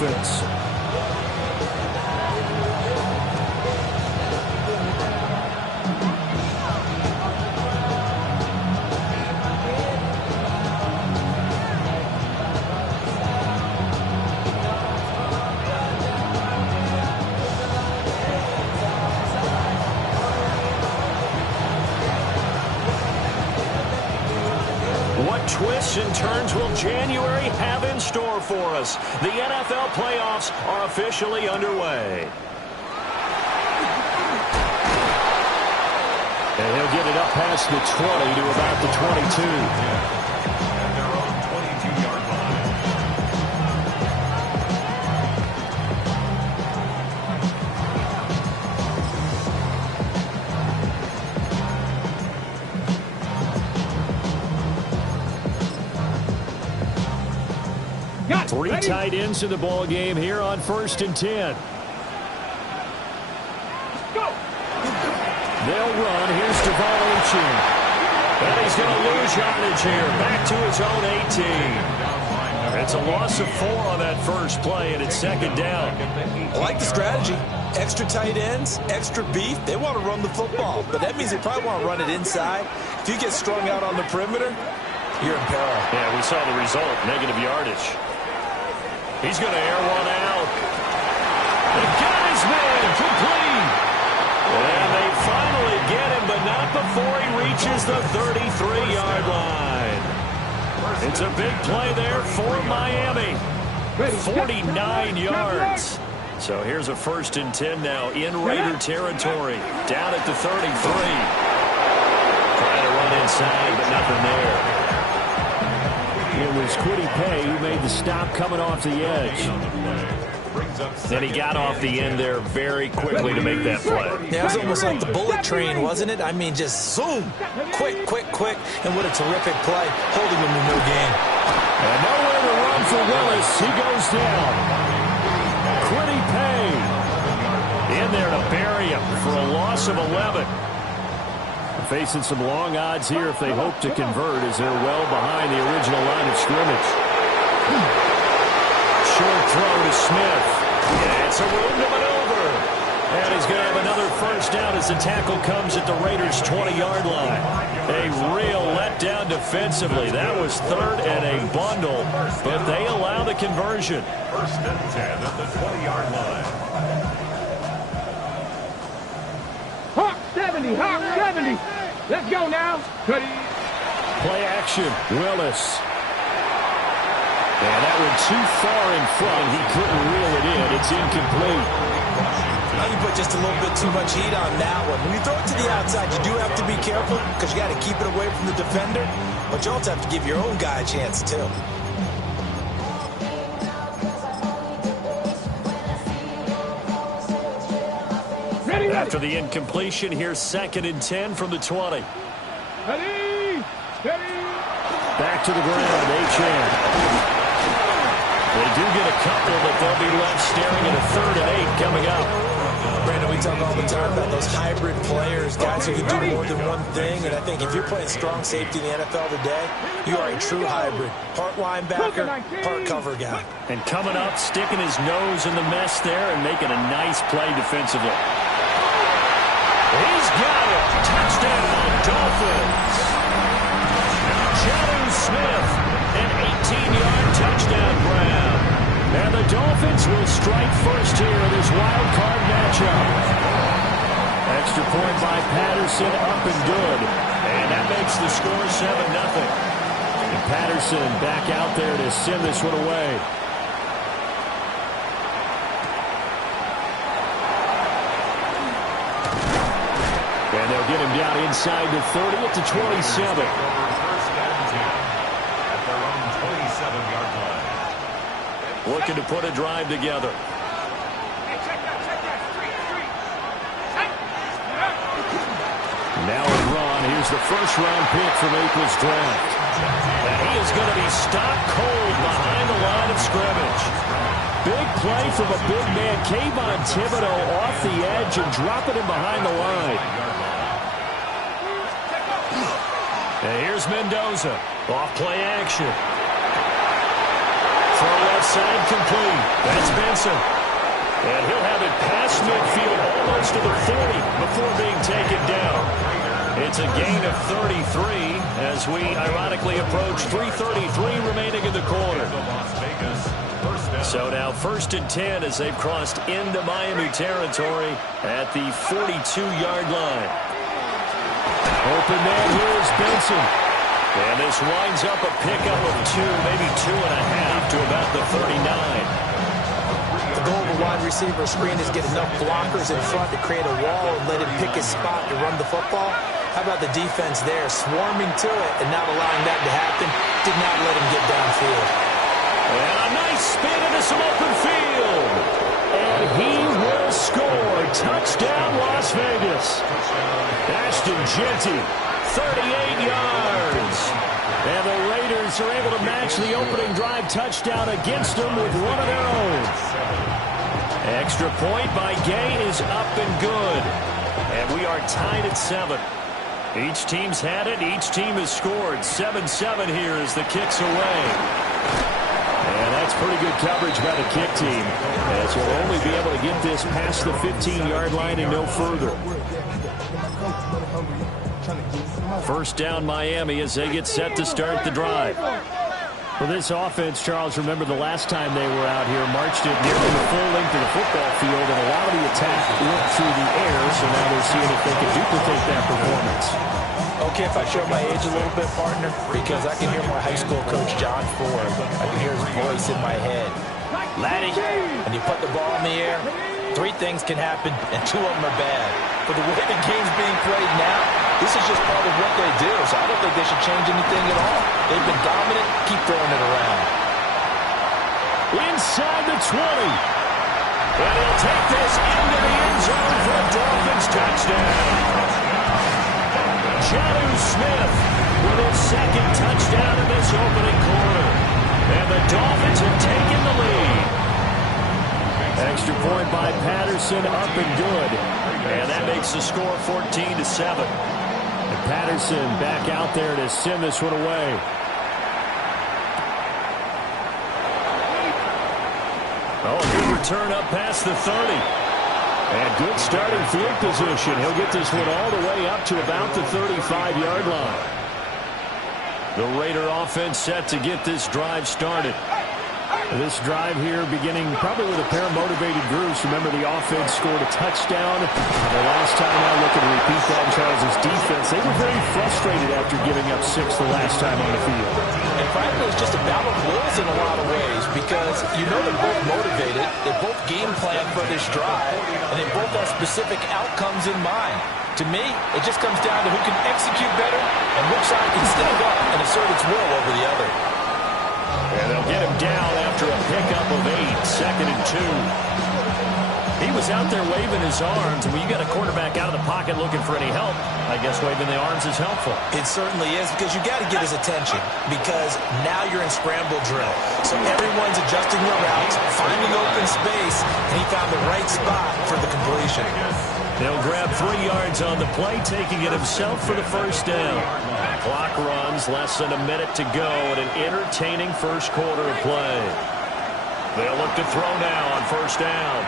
Dolphins. Twists and turns will January have in store for us? The NFL playoffs are officially underway. And he'll get it up past the 20 to about the 22. At their own 22-yard line. Three tight ends in the ball game here on 1st and 10. They'll run. Here's Devon. And he's going to lose yardage here. Back to his own 18. It's a loss of 4 on that first play, and it's 2nd down. I like the strategy. Extra tight ends, extra beef. They want to run the football, but that means they probably want to run it inside. If you get strung out on the perimeter, you're in peril. Yeah, we saw the result, negative yardage. He's going to air one out. The guy's man, complete. And they finally get him, but not before he reaches the 33-yard line. It's a big play there for Miami. 49 yards. So here's a 1st and 10 now in Raider territory. Down at the 33. Trying to run inside, but nothing there. It was Kwity Paye who made the stop coming off the edge. And he got off the end there very quickly to make that play. Yeah, it was almost like the bullet train, wasn't it? I mean, just zoom. Quick, quick, quick. And what a terrific play, holding him to no gain. And nowhere to run for Willis. He goes down. Kwity Paye in there to bury him for a loss of 11. Facing some long odds here if they hope to convert as they're well behind the original line of scrimmage. Short throw to Smith. Yeah, it's a room to maneuver. And he's going to have another 1st down as the tackle comes at the Raiders' 20-yard line. A real letdown defensively. That was 3rd and a bundle, but they allow the conversion. 1st and 10 at the 20-yard line. Hawk 70, Hawk 70. Let's go now. Play action, Willis. And that went too far in front. He couldn't reel it in. It's incomplete. Now you put just a little bit too much heat on that one. When you throw it to the outside, you do have to be careful because you got to keep it away from the defender. But you also have to give your own guy a chance, too. After the incompletion, here's 2nd and 10 from the 20. Ready, steady. Back to the ground, H.N. They do get a couple, but they'll be left staring at a 3rd and 8 coming up. Brandon, we talk all the time about those hybrid players, guys who can do more than one thing. And I think if you're playing strong safety in the NFL today, you are a true hybrid. Part linebacker, part cover guy. And coming up, sticking his nose in the mess there and making a nice play defensively. He's got it. Touchdown, Dolphins. Jonnu Smith, an 18-yard touchdown grab. And the Dolphins will strike first here in this wild card matchup. Extra point by Patterson, up and good. And that makes the score 7-0. And Patterson back out there to send this one away. And they'll get him down inside the 30 at the 27. First and 10 at their own 27-yard line. Looking to put a drive together. Now a run. Here's the 1st-round pick from April's draft. And he is going to be stopped cold behind the line of scrimmage. Big play from a big man. Kayvon Thibodeau off the edge and dropping him behind the line. And here's Mendoza. Off play action. Throw left side complete. That's Benson. And he'll have it past midfield almost to the 40 before being taken down. It's a gain of 33 as we ironically approach 3:33 remaining in the quarter. So now 1st and 10 as they've crossed into Miami territory at the 42-yard line. Open man here is Benson. And this winds up a pickup of 2, maybe 2.5 to about the 39. The goal of a wide receiver screen is get enough blockers in front to create a wall and let him pick his spot to run the football. How about the defense there, swarming to it and not allowing that to happen? Did not let him get downfield. And a nice spin into some open field. And he will score. Touchdown, Las Vegas. Ashton Jeanty, 38 yards. And the Raiders are able to match the opening drive touchdown against them with one of their own. Extra point by Gay is up and good. And we are tied at 7. Each team's had it. Each team has scored. 7-7 here as the kick's away. And that's pretty good coverage by the kick team, as we'll only be able to get this past the 15-yard line and no further. First down Miami as they get set to start the drive. Well, this offense, Charles, remember the last time they were out here, marched it nearly the full length of the football field, and a lot of the attack went through the air, so now they're seeing if they can duplicate that performance. Okay, if I show my age a little bit, partner, because I can hear my high school coach, John Ford. I can hear his voice in my head. Laddie, when you put the ball in the air, 3 things can happen, and 2 of them are bad. For the way the game's being played now, this is just part of what they do, so I don't think they should change anything at all. They've been dominant. Keep throwing it around. Inside the 20. And he'll take this into the end zone for a Dolphins touchdown. Jonnu Smith with his 2nd touchdown in this opening quarter. And the Dolphins have taken the lead. Extra point by Patterson, up and good. And that makes the score 14-7. And Patterson back out there to send this one away. Oh, good return up past the 30. And good starting field position. He'll get this one all the way up to about the 35-yard line. The Raider offense set to get this drive started. This drive here beginning probably with a pair of motivated groups. Remember, the offense scored a touchdown. The last time out, looking to repeat that in Charles' defense. They were very frustrated after giving up 6 the last time on the field. And frankly, it's just a battle of wills in a lot of ways because you know they're both motivated. They're both game planned for this drive, and they both have specific outcomes in mind. To me, it just comes down to who can execute better and which side can stand up and assert its will over the other. And they'll get him down after a pickup of 8, 2nd and 2. He was out there waving his arms, and when you got a quarterback out of the pocket looking for any help, I guess waving the arms is helpful. It certainly is, because you got to get his attention, because now you're in scramble drill. So everyone's adjusting their routes, finding open space, and he found the right spot for the completion. They'll grab 3 yards on the play, taking it himself for the first down. Clock runs, less than a minute to go, and an entertaining first quarter of play. They'll look to throw now on first down.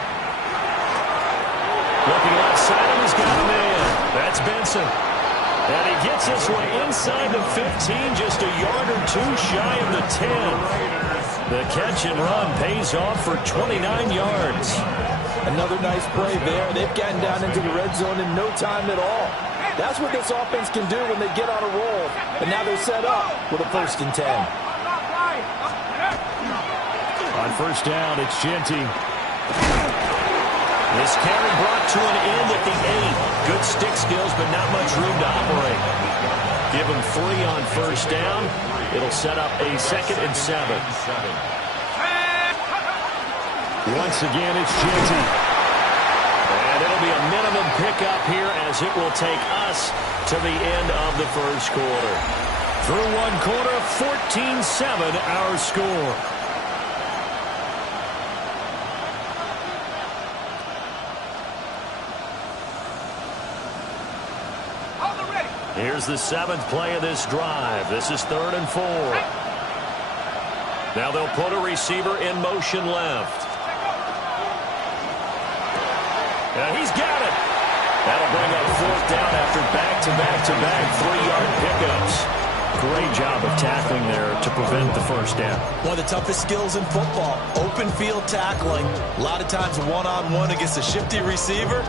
Looking left side, and he's got a man. That's Benson. And he gets this one inside the 15, just a yard or 2 shy of the 10. The catch and run pays off for 29 yards. Another nice play there. They've gotten down into the red zone in no time at all. That's what this offense can do when they get on a roll. And now they're set up with a 1st and 10. On first down, it's Jeanty. This carry brought to an end at the 8. Good stick skills, but not much room to operate. Give him 3 on first down. It'll set up a 2nd and 7. Once again, it's Jeanty. And it'll be a minimum pickup here as it will take us to the end of the first quarter. Through 1 quarter, 14-7 our score. Here's the 7th play of this drive. This is 3rd and 4. Now they'll put a receiver in motion left. And he's got it. That'll bring up fourth down after back-to-back-to-back 3-yard pickups. Great job of tackling there to prevent the first down. One of the toughest skills in football, open field tackling. A lot of times one-on-one against a shifty receiver.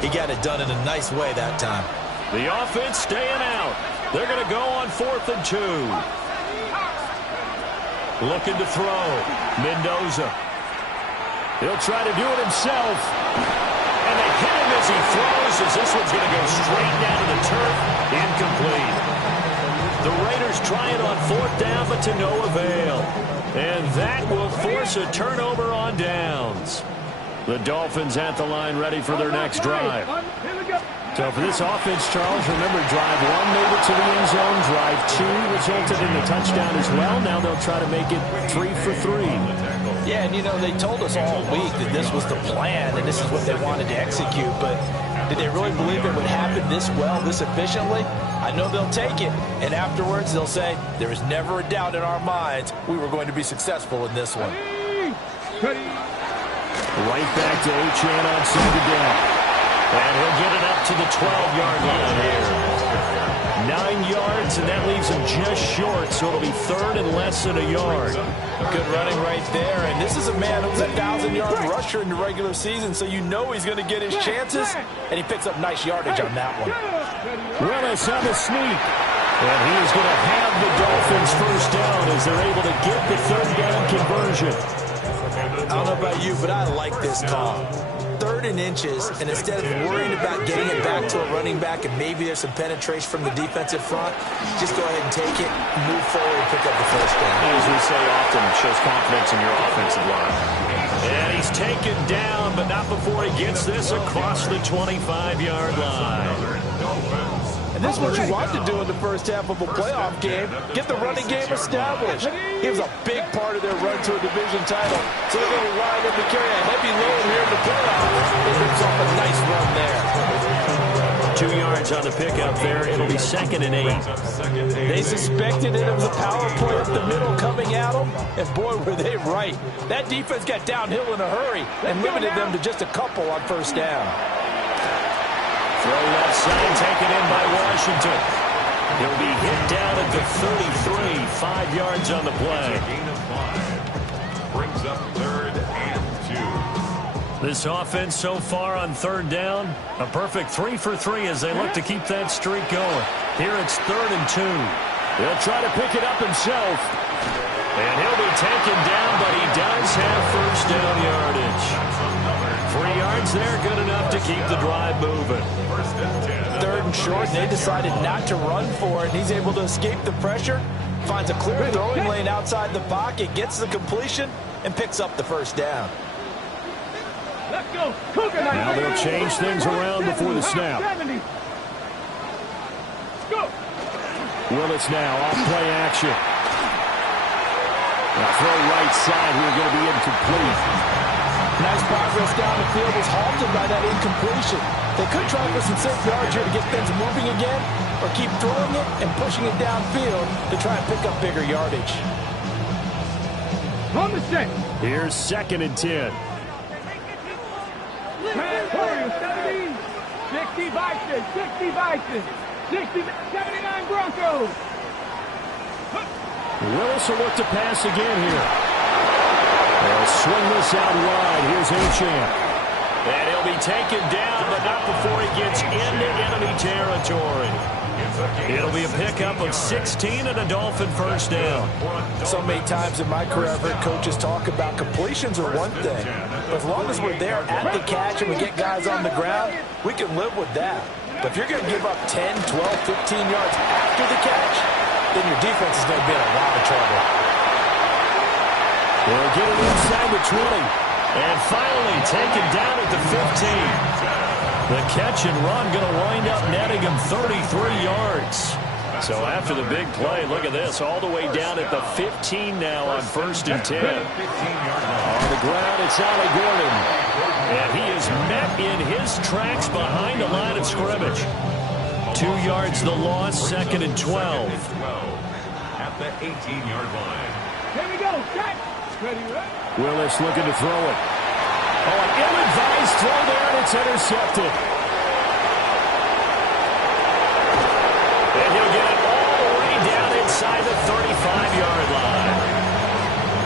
He got it done in a nice way that time. The offense staying out. They're going to go on 4th and 2. Looking to throw. Mendoza. He'll try to do it himself. And they hit him as he throws, as this one's going to go straight down to the turf. Incomplete. The Raiders try it on 4th down, but to no avail. And that will force a turnover on downs. The Dolphins at the line, ready for their next drive. So for this offense, Charles, remember, drive 1 made it to the end zone. Drive 2 resulted in the touchdown as well. Now they'll try to make it 3 for 3. Yeah, and, you know, they told us all week that this was the plan and this is what they wanted to execute. But did they really believe it would happen this well, this efficiently? I know they'll take it, and afterwards they'll say, there was never a doubt in our minds we were going to be successful in this one. Right back to Achane on 2nd down. And he'll get it up to the 12-yard line here. 9 yards, and that leaves him just short, so it'll be 3rd and less than a yard. Good running right there, and this is a man who's a 1,000-yard rusher in the regular season, so you know he's going to get his chances, and he picks up nice yardage on that one. Willis on the sneak, and he is going to have the Dolphins first down as they're able to get the 3rd down conversion. I don't know about you, but I like this call. 3rd and inches, and instead of worrying about getting it back to a running back and maybe there's some penetration from the defensive front, just go ahead and take it, move forward, and pick up the first down. As we say often, it shows confidence in your offensive line. And he's taken down, but not before he gets this across the 25-yard line. And this is what you want to do in the first half of a playoff game. Get the running game established. He was a big part of their run to a division title. So they're going to rely on him to carry a heavy load here in the playoffs. He picks off a nice run there. 2 yards on the pickup there. It'll be 2nd and 8. They suspected it was a power play up the middle coming at them. And boy, were they right. That defense got downhill in a hurry and limited them to just a couple on first down. Throw left side, taken in by Washington. He'll be hit down at the 33, 5 yards on the play. Gain of 5. Brings up 3rd and 2. This offense so far on 3rd down, a perfect 3 for 3 as they look to keep that streak going. Here it's 3rd and 2. He'll try to pick it up himself. And he'll be taken down, but he does have first down yardage. 3 yards there, good enough to keep the drive moving. 3rd and short, and they decided not to run for it. He's able to escape the pressure, finds a clear throwing lane outside the pocket, gets the completion, and picks up the first down. Let's go. Now they'll change things around before the snap. Willis now off play action. Now throw right side here, going to be incomplete. Nice progress down the field, was halted by that incompletion. They could try for some safe yards here to get things moving again, or keep throwing it and pushing it downfield to try and pick up bigger yardage. On the set. Here's 2nd and 10. 70, 60 Vikings, 60 Vikings, 60, 79 Broncos. Willis will look to pass again here. They'll swing this out wide. Here's Achane. And he'll be taken down, but not before he gets into enemy territory. It'll be a pickup of 16 and a Dolphin first down. So many times in my career, I've heard coaches talk about completions are one thing. But as long as we're there at the catch and we get guys on the ground, we can live with that. But if you're going to give up 10, 12, 15 yards after the catch, then your defense is going to be in a lot of trouble. They'll get it inside the 20. And finally taken down at the 15. The catch and run going to wind up netting him 33 yards. So after the big play, look at this, all the way down at the 15 now on 1st and 10. On the ground, it's Ali Gordon. And he is met in his tracks behind the line of scrimmage. 2 yards the loss, 2nd and 12. At the 18-yard line. Here we go. Ready, right? Willis looking to throw it. Oh, an ill-advised throw there, and it's intercepted. And he'll get it all the way down inside the 35-yard line.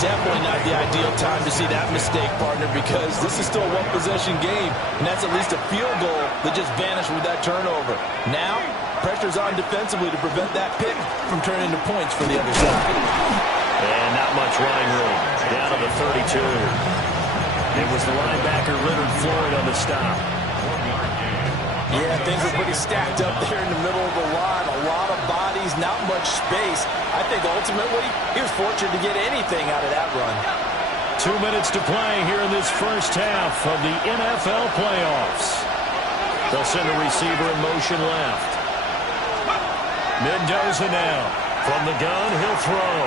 Definitely not the ideal time to see that mistake, partner, because this is still a one-possession game, and that's at least a field goal that just vanished with that turnover. Now, pressure's on defensively to prevent that pick from turning into points for the other side. And not much running room. Down to the 32. It was the linebacker, Leonard Floyd, on the stop. Yeah, things are pretty stacked up there in the middle of the line. A lot of bodies, not much space. I think ultimately he was fortunate to get anything out of that run. 2 minutes to play here in this first half of the NFL playoffs. They'll send the receiver in motion left. Mendoza now. From the gun, he'll throw.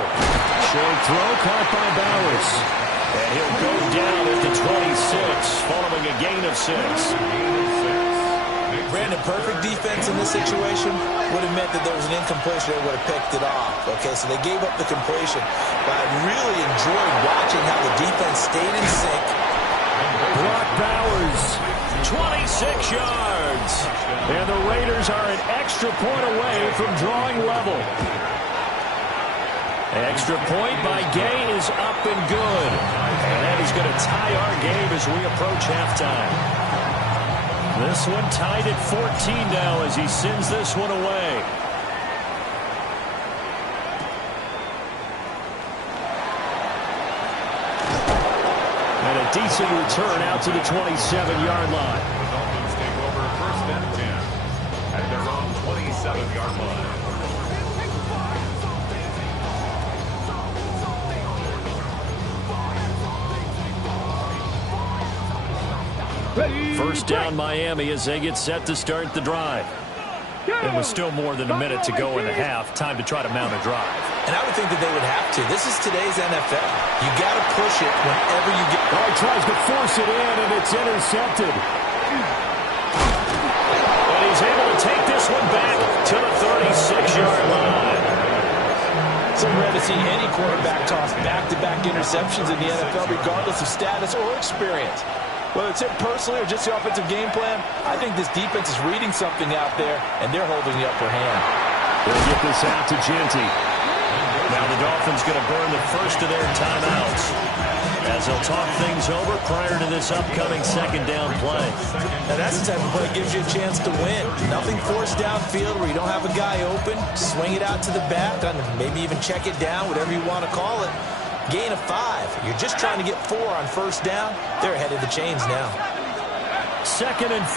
Short throw caught by Bowers. And he'll go down at the 26, following a gain of 6. Brandon, perfect defense in this situation would have meant that there was an incompletion. They would have picked it off. Okay, so they gave up the completion. But I really enjoyed watching how the defense stayed in sync. Brock Bowers, 26 yards. And the Raiders are an extra point away from drawing level. Extra point by Gay is up and good. And that is going to tie our game as we approach halftime. This one tied at 14 now as he sends this one away. And a decent return out to the 27-yard line. The Dolphins take over first and 10 at their own 27-yard line. First down Miami as they get set to start the drive. It was still more than a minute to go in the half. Time to try to mount a drive. And I would think that they would have to. This is today's NFL. You got to push it whenever you get. Oh, he tries to force it in, and it's intercepted. And he's able to take this one back to the 36-yard line. So rare to see any quarterback toss back-to-back interceptions in the NFL, regardless of status or experience. Whether it's him personally or just the offensive game plan, I think this defense is reading something out there, and they're holding the upper hand. They'll get this out to Genty. Now the Dolphins going to burn the first of their timeouts as they'll talk things over prior to this upcoming second down play. Now that's the type of play that gives you a chance to win. Nothing forced downfield where you don't have a guy open. Swing it out to the back, maybe even check it down, whatever you want to call it. Gain of 5. You're just trying to get 4 on first down. They're ahead of the chains now. 2nd and 5.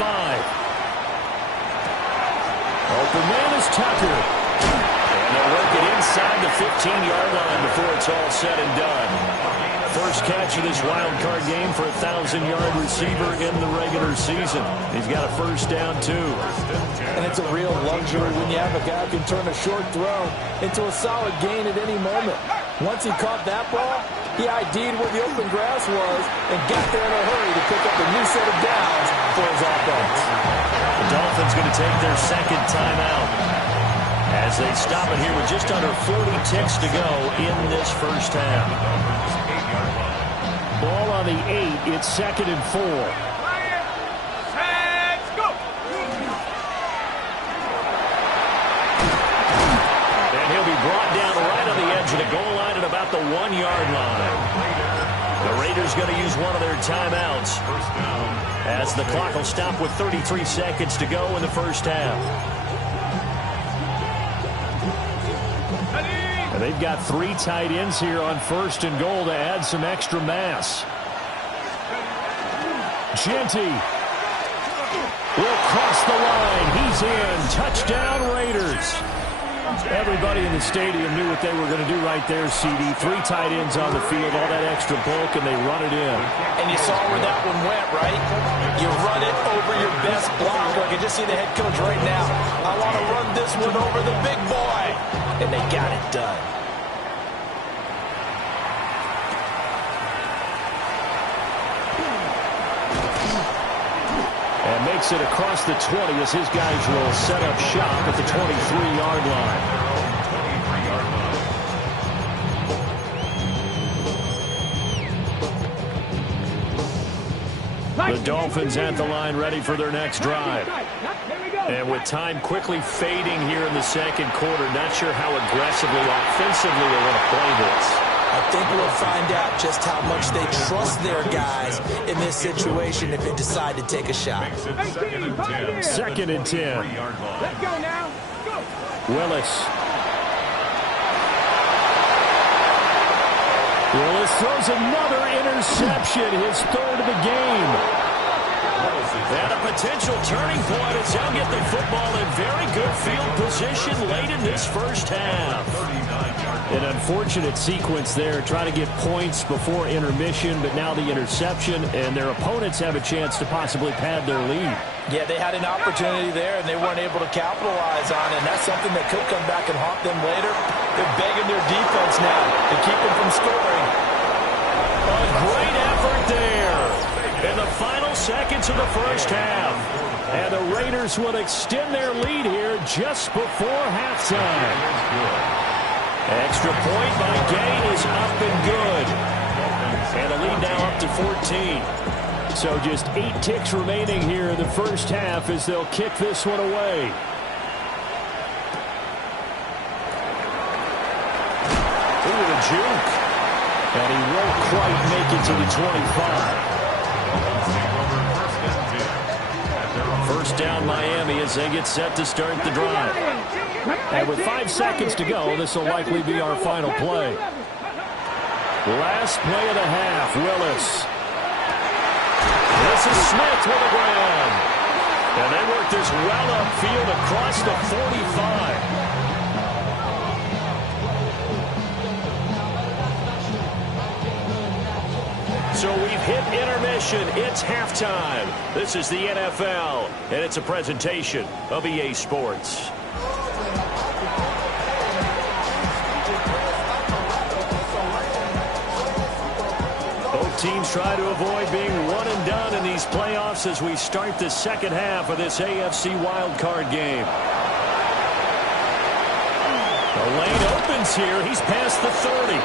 Open man is Tucker. And they'll work it inside the 15-yard line before it's all said and done. First catch of this wild card game for a 1,000-yard receiver in the regular season. He's got a first down, too. And it's a real luxury when you have a guy who can turn a short throw into a solid gain at any moment. Once he caught that ball, he ID'd where the open grass was and got there in a hurry to pick up a new set of downs for his offense. The Dolphins going to take their second timeout as they stop it here with just under 40 ticks to go in this first half. Ball on the 8. It's 2nd and 4. Brought down right on the edge of the goal line at about the 1-yard line. The Raiders going to use one of their timeouts as the clock will stop with 33 seconds to go in the first half. And they've got 3 tight ends here on 1st and goal to add some extra mass. Genty will cross the line. He's in. Touchdown, Raiders. Everybody in the stadium knew what they were going to do right there, CD. 3 tight ends on the field, all that extra bulk, and they run it in. And you saw where that one went, right? You run it over your best blocker. I can just see the head coach right now. I want to run this one over the big boy. And they got it done. And makes it across the 20 as his guys will set up shop at the 23-yard line. The Dolphins at the line ready for their next drive. And with time quickly fading here in the second quarter, not sure how aggressively, offensively they want to play this. I think we'll find out just how much they trust their guys in this situation if they decide to take a shot. Second and 10. Let's go now. Go. Willis throws another interception, his third of the game. And a potential turning point as they'll get the football in very good field position late in this first half. An unfortunate sequence there, trying to get points before intermission, but now the interception, and their opponents have a chance to possibly pad their lead. Yeah, they had an opportunity there, and they weren't able to capitalize on it, and that's something that could come back and haunt them later. They're begging their defense now to keep them from scoring. A great effort there in the final seconds of the first half. And the Raiders will extend their lead here just before halftime. Extra point by Gay is up and good. And the lead now up to 14. So just 8 ticks remaining here in the first half as they'll kick this one away. Ooh, the juke. And he won't quite make it to the 25. First down Miami as they get set to start the drive. And with 5 seconds to go, this will likely be our final play. Last play of the half, Willis. This is Smith with a grab. And they work this well upfield across the 45. So we've hit intermission. It's halftime. This is the NFL, and it's a presentation of EA Sports. Both teams try to avoid being one and done in these playoffs as we start the second half of this AFC Wildcard game. The lane opens here. He's past the 30.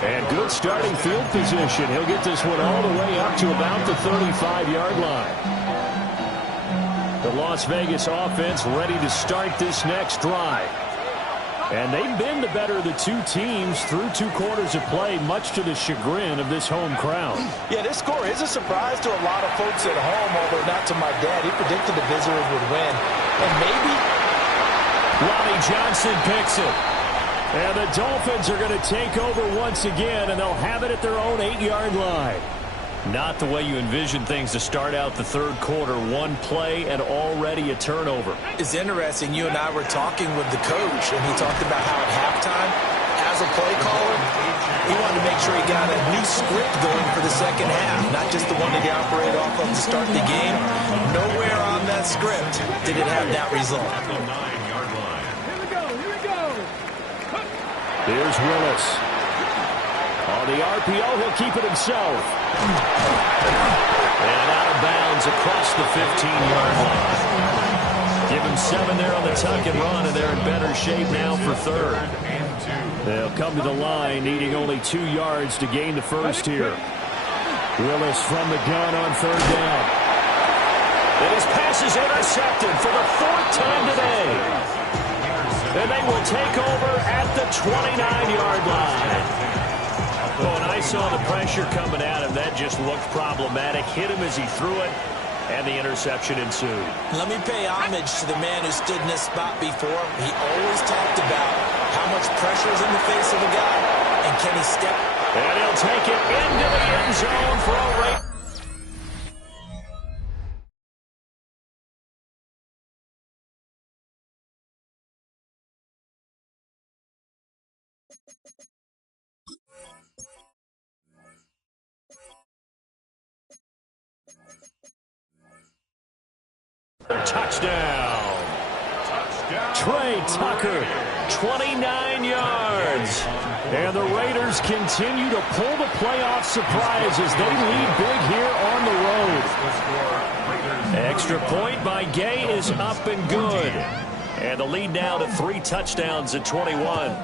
And good starting field position. He'll get this one all the way up to about the 35-yard line. The Las Vegas offense ready to start this next drive. And they've been the better of the two teams through 2 quarters of play, much to the chagrin of this home crowd. Yeah, this score is a surprise to a lot of folks at home, although not to my dad. He predicted the visitors would win. And maybe Ronnie Johnson picks it. And the Dolphins are going to take over once again, and they'll have it at their own 8-yard line. Not the way you envision things to start out the third quarter. One play and already a turnover. It's interesting. You and I were talking with the coach, and he talked about how at halftime, as a play caller, he wanted to make sure he got a new script going for the second half, not just the one that he operated off of to start the game. Nowhere on that script did it have that result. Here's Willis. On the RPO, he'll keep it himself. And out of bounds across the 15-yard line. Give him 7 there on the tuck and run, and they're in better shape now for third. They'll come to the line, needing only 2 yards to gain the first here. Willis from the gun on third down. And his pass is intercepted for the 4th time today. And they will take over at the 29-yard line. Oh, and I saw the pressure coming at him. That just looked problematic. Hit him as he threw it, and the interception ensued. Let me pay homage to the man who stood in this spot before. He always talked about how much pressure is in the face of a guy, and can he step? And he'll take it into the end zone for a rate. Touchdown. Trey Tucker, 29 yards. And the Raiders continue to pull the playoff surprise as they lead big here on the road. Extra point by Gay is up and good. And the lead now to 3 touchdowns at 21.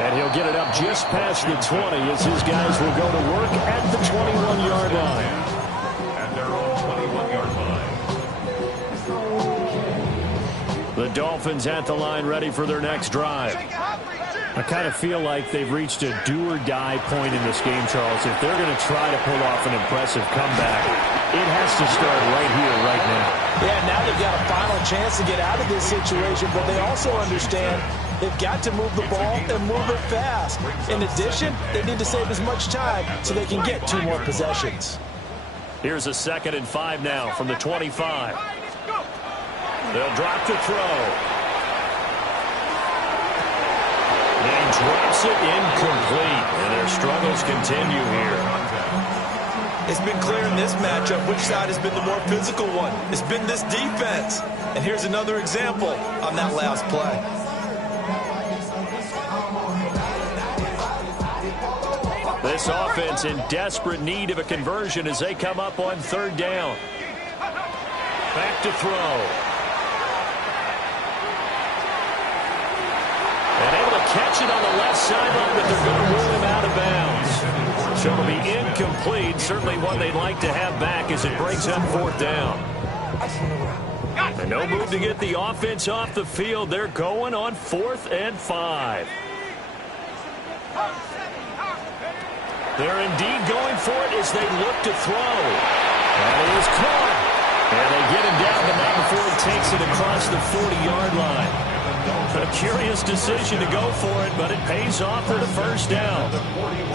And he'll get it up just past the 20 as his guys will go to work at the 21-yard line. At their own 21-yard line. The Dolphins at the line ready for their next drive. I kind of feel like they've reached a do-or-die point in this game, Charles. If they're going to try to pull off an impressive comeback, it has to start right here, right now. Yeah, now they've got a final chance to get out of this situation, but they also understand they've got to move the ball and move it fast. In addition, they need to save as much time so they can get 2 more possessions. Here's a 2nd and 5 now from the 25. They'll drop to throw. And he drops it incomplete. And their struggles continue here. It's been clear in this matchup which side has been the more physical one. It's been this defense. And here's another example on that last play. This offense in desperate need of a conversion as they come up on 3rd down. Back to throw. And able to catch it on the left sideline, but they're going to rule him out of bounds. So it'll be incomplete. Certainly one they'd like to have back as it breaks up 4th down. And no move to get the offense off the field. They're going on 4th and 5. They're indeed going for it as they look to throw. And he is caught. And they get him down, but not before he takes it across the 40-yard line. A curious decision to go for it, but it pays off for the 1st down.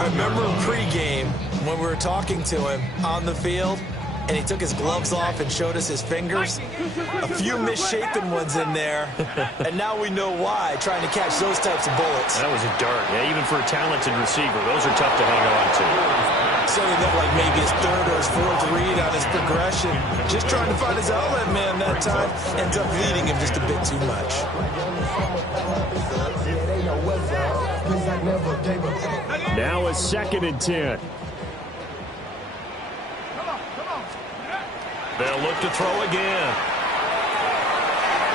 I remember in pregame when we were talking to him on the field, and he took his gloves off and showed us his fingers. A few misshapen ones in there, and now we know why, trying to catch those types of bullets. That was a dart. Yeah, even for a talented receiver, those are tough to hang on to. Certainly looked like maybe his 3rd or his 4th read on his progression. Just trying to find his outlet man that time. Ends up leading him just a bit too much. Now a 2nd and 10. They'll look to throw again.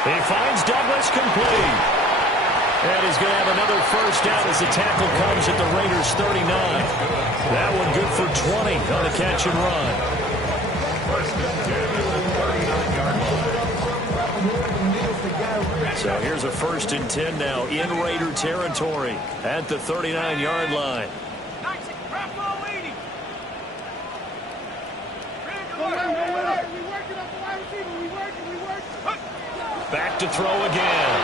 He finds Douglas complete. And he's going to have another 1st down as the tackle comes at the Raiders' 39. That one good for 20 on the catch and run. So here's a 1st and 10 now in Raider territory at the 39-yard line. Back to throw again.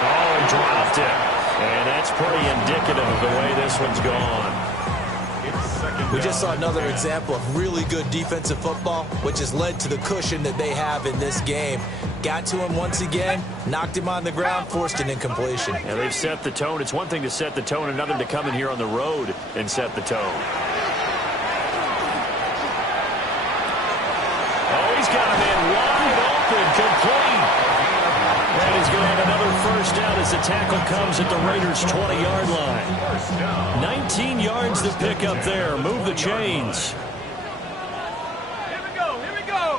Oh, he dropped it. And that's pretty indicative of the way this one's gone. We just saw another example of really good defensive football, which has led to the cushion that they have in this game. Got to him once again, knocked him on the ground, forced an incompletion. And they've set the tone. It's one thing to set the tone, another to come in here on the road and set the tone. Oh, he's got him in wide open, complete. And he's going to have another 1st down as the tackle comes at the Raiders' 20-yard line. 19 yards to pick up there. Move the chains. Here we go. Here we go.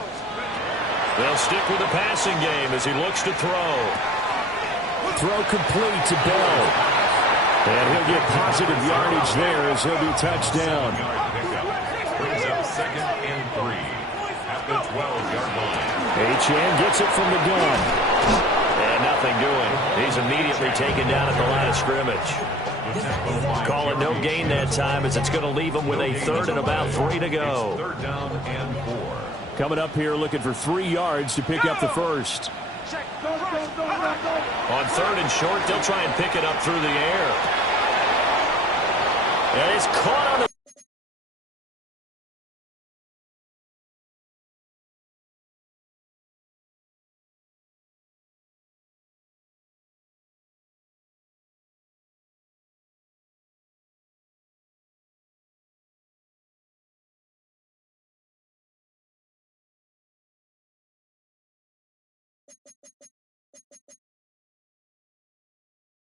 They'll stick with the passing game as he looks to throw. Throw complete to Bell. And he'll get positive yardage there as he'll be touchdown. Brings up 2nd and 3 at the 12-yard line. Achane gets it from the gun. And nothing doing. He's immediately taken down at the line of scrimmage. Call it no gain that time as it's going to leave him with a 3rd and about 3 to go. 3rd down and 4. Coming up here looking for 3 yards to pick up the 1st. On 3rd and short, they'll try and pick it up through the air. And it's caught on the